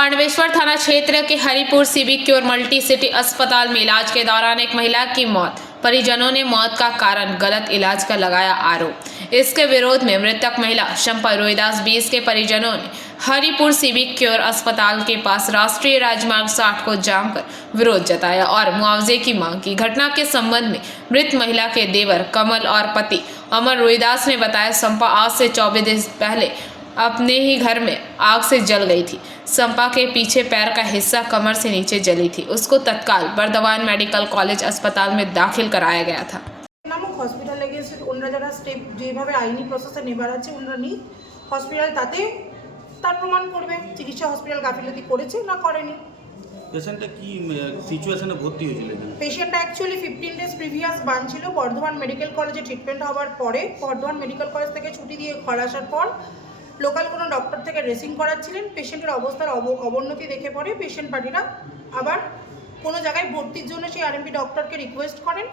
पांडवेश्वर थाना क्षेत्र के Haripur civic cure multi city अस्पताल में इलाज के दौरान एक महिला की मौत। परिजनों ने मौत का कारण गलत इलाज का लगाया आरोप। इसके विरोध में मृतक महिला शंपा रोहिदास 20 के परिजनों ने हरिपुर सिविक क्योर अस्पताल के पास राष्ट्रीय राजमार्ग 60 को जाम कर विरोध जताया और मुआवजे की मांग की। घटना के संबंध में मृत महिला के देवर कमल और पति अमर रोहिदास ने बताया, संपा आज से 24 दिन पहले अपने ही घर में आग से जल गई थी। संपा के पीछे पैर का हिस्सा कमर से नीचे जली थी। उसको तत्काल बर्दवान मेडिकल कॉलेज अस्पताल में दाखिल कराया गया था। নামক হসপিটালে গিয়েছে, ওনারা যারা স্টেপ যেভাবে আইনি প্রসেসে নেবার আছে ওনারা নিয়ে হসপিটাল তাতে তার প্রমাণ করবে চিকিৎসা হসপিটাল গাফিলতি করেছে না করেনি। পেশেন্টটা কি সিচুয়েশনে ভর্তি হয়েছিল? পেশেন্টটা অ্যাকচুয়ালি 15 ডেজ প্রিভিয়াস বান ছিল। বর্ধমান মেডিকেল কলেজে ট্রিটমেন্ট হওয়ার পরে বর্ধমান মেডিকেল কলেজ থেকে ছুটি দিয়ে ঘর আসার পর লোকাল কোনো ডক্টর থেকে ড্রেসিং করাচ্ছিলেন। পেশেন্টের অবস্থার অবনতি দেখে পরে পেশেন্ট পার্টিরা আবার কোনো জায়গায় ভর্তির জন্য সেই আরএমপি ডক্টরকে রিকোয়েস্ট করেন।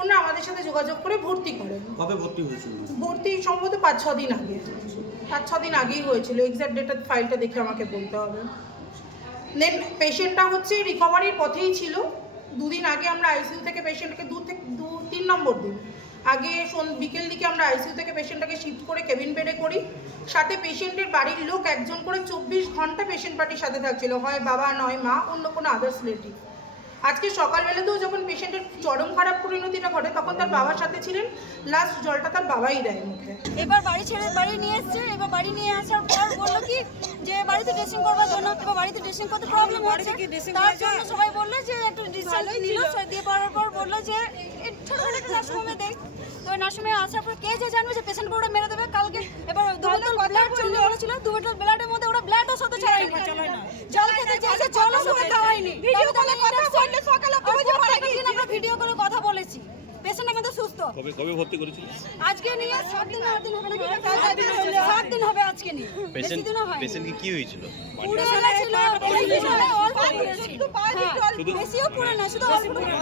ওনারা আমাদের সাথে যোগাযোগ করে ভর্তি করেন। কবে ভর্তি হয়েছিল? ভর্তি সম্ভবত 5-6 দিন আগে, 5-6 দিন আগেই হয়েছিল। এক্সাক্ট ডেটার ফাইলটা দেখে আমাকে বলতে হবে। দেন পেশেন্টটা হচ্ছে রিকভারির পথেই ছিল। 2 দিন আগে আমরা আইসিইউ থেকে পেশেন্টকে 2-3 নম্বর দিন আগে বিকেল দিকে আমরা আইসিইউ থেকে পেশেন্টটাকে শিফট করে কেবিন বেডে করি। সাথে পেশেন্টের বাড়ির লোক একজন করে 24 ঘন্টা পেশেন্ট পার্টির সাথে থাকছিল, হয় বাবা নয় মা, অন্য কোনো আদার্স রিলেটিভ। আজকে সকালবেলাতেও যখন পেশেন্টের চরম খারাপ পরিণতিটা ঘটে তখন তার বাবার সাথে ছিলেন। লাস্ট জলটা তার বাবাই দেয় মুখে। এবার বাড়ি ছেড়ে বাড়ি নিয়ে এসছে। এবার বাড়ি নিয়ে আসার পর বললো কি যে বাড়িতে ড্রেসিং করবার জন্য, এবার বাড়িতে ড্রেসিং করতে প্রবলেম হচ্ছে। তার জন্য সবাই বললো যে একটু ডিসচার্জ নিল, দিয়ে পড়ার পর বললো যে ছোটখাটো একটা নার্সিংহোমে দেখ। তো নার্সিংহোমে আসার পর কে যে জানবে যে পেশেন্টকে ওরা মেরে দেবে কালকে। এবার 2 বোতল ব্লাড চলে বলেছিল, 2 বোতল ব্লাডের মধ্যে ওরা ব্লাডও সাথে চালায়নি, জল খেতে চেয়েছে, জলও সাথে খাওয়ায়নি। ভিডিও কলে কথা বললে সকালে আমরা ভিডিও করে কথা বলেছি। পেশেন্ট আমাদের সুস্থ। কবে ভর্তি করেছিল? আজকে নিয়ে 7 দিন 8 দিন হবে নাকি? 7 দিন হবে আজকে নিয়ে। বেশি দিনও হয়। পেশেন্ট কি হয়েছিল? পুরো ছিল, অল্প পুড়েছিল। বেশিও পুড়ে না, শুধু অল্প পুড়ে।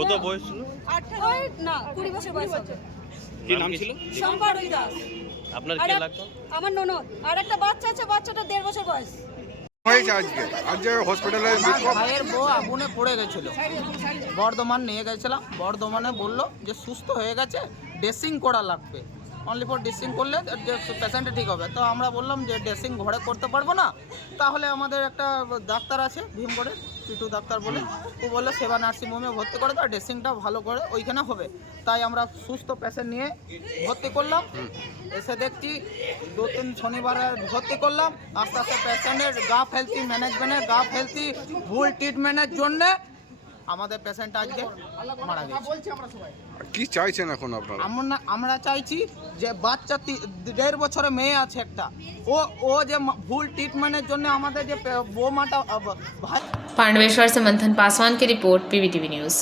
কত বয়স ছিল? 18 না 20 বছর বয়স হবে। কি নাম ছিল? শম্পা রুইদাস। আপনার কে লাগতো? আমার ননদ। আর একটা বাচ্চা আছে, বাচ্চাটা 1.5 বছর বয়স। আজকে হসপিটালে ভাইয়ের বউ আগুনে পড়ে গেছিল, বর্ধমান নিয়ে গেছিলাম। বর্ধমানে বললো যে সুস্থ হয়ে গেছে, ড্রেসিং করা লাগবে, অনলি ফর ড্রেসিং করলে পেশেন্ট ঠিক হবে। তো আমরা বললাম যে ড্রেসিং ঘরে করতে পারবো না, তাহলে আমাদের একটা ডাক্তার আছে ভীমগড়ে, টিটু ডাক্তার বলে, ও বললো সেবা নার্সিংহোমে ভর্তি করে দাও, ড্রেসিংটা ভালো করে ওইখানে হবে। তাই আমরা সুস্থ পেশেন্ট নিয়ে ভর্তি করলাম। এসে দেখছি 2-3 শনিবারে ভর্তি করলাম। আস্তে আস্তে পেশেন্টের গাফেলতি ম্যানেজমেন্টের গাফেলতি ভুল ট্রিটমেন্টের জন্যে আমাদের পেশেন্ট আজকে মারা গেছে। কি চাইছেন এখন আপনারা? আমরা চাইছি যে বাচ্চা 1.5 বছরের মেয়ে আছে একটা, ও যে ভুল ট্রিটমেন্টের জন্য আমাদের যে বৌমাটা ভাই। पांडवेश्वर से मंथन पासवान की रिपोर्ट, पीवीटीवी न्यूज़।